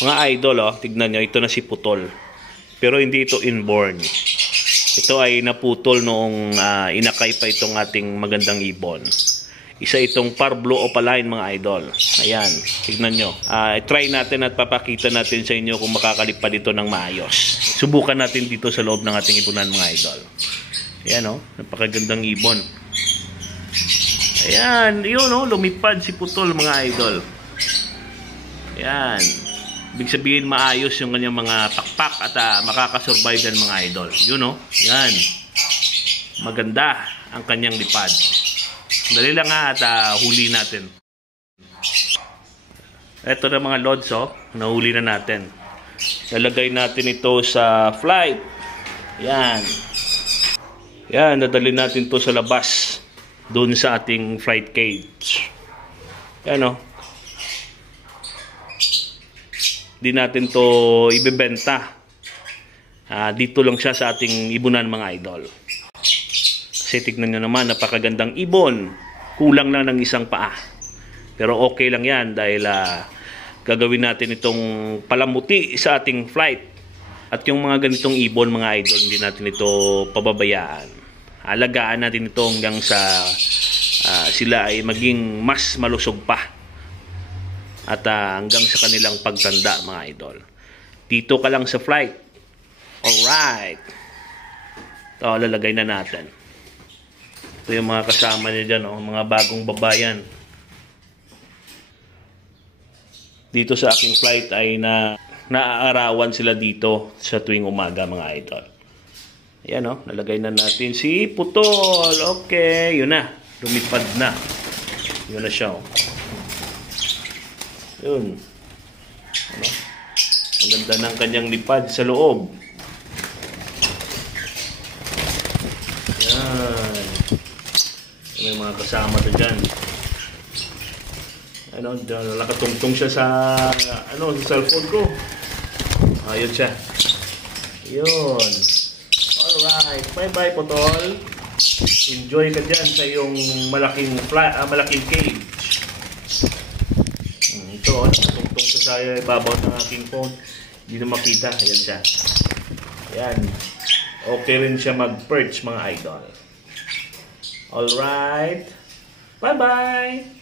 Mga idol, oh, tignan nyo, ito na si Putol. Pero hindi ito inborn. Ito ay naputol noong inakay pa itong ating magandang ibon. Isa itong Parblo Opaline, mga idol. Ayan, tignan nyo. Try natin at papakita natin sa inyo kung makakalipad ito ng maayos. Subukan natin dito sa loob ng ating ipunan, mga idol. Ayan, oh, napakagandang ibon. Ayan, yun, oh, lumipad si Putol, mga idol. Ayan. Ibig sabihin maayos yung kanyang mga pakpak at makakasurvive yan, mga idol. Yun, oh. Yan. Maganda ang kanyang lipad. Dali lang nga at huli natin. Ito na mga lods, oh. Nahuli na natin. Lalagay natin ito sa flight. Yan. Yan, dadalhin natin ito sa labas. Doon sa ating flight cage. Yan, oh. Di natin to ibebenta. Dito lang siya sa ating ibunan, mga idol. Kasi tignan nyo naman, napakagandang ibon. Kulang lang ng isang paa. Pero okay lang yan dahil gagawin natin itong palamuti sa ating flight. At yung mga ganitong ibon, mga idol, hindi natin ito pababayaan. Alagaan natin ito hanggang sa sila ay maging mas malusog pa. At hanggang sa kanilang pagtanda, mga idol. Dito ka lang sa flight. Alright. Ito, lalagay na natin. Ito yung mga kasama niya dyan, oh, mga bagong babayan. Dito sa aking flight ay naaarawan sila dito sa tuwing umaga, mga idol. Ayan, oh, nalagay na natin si Putol. Okay, yun na. Lumipad na. Yun na siya, oh. Yun. Ano? Maganda ng kanyang lipad sa loob. Yan. May mga kasama to dyan. Ano, nakatungtong siya sa sa cellphone ko. Ayun siya. Yun. Alright. Bye-bye, Putol. Enjoy ka dyan sa iyong malaking cage. Ito, nakatungtong siya sa ibabaw ng aking phone. Hindi na makita. Ayan siya. Ayan. Okay rin siya mag-perch, mga idol. Alright. Bye-bye!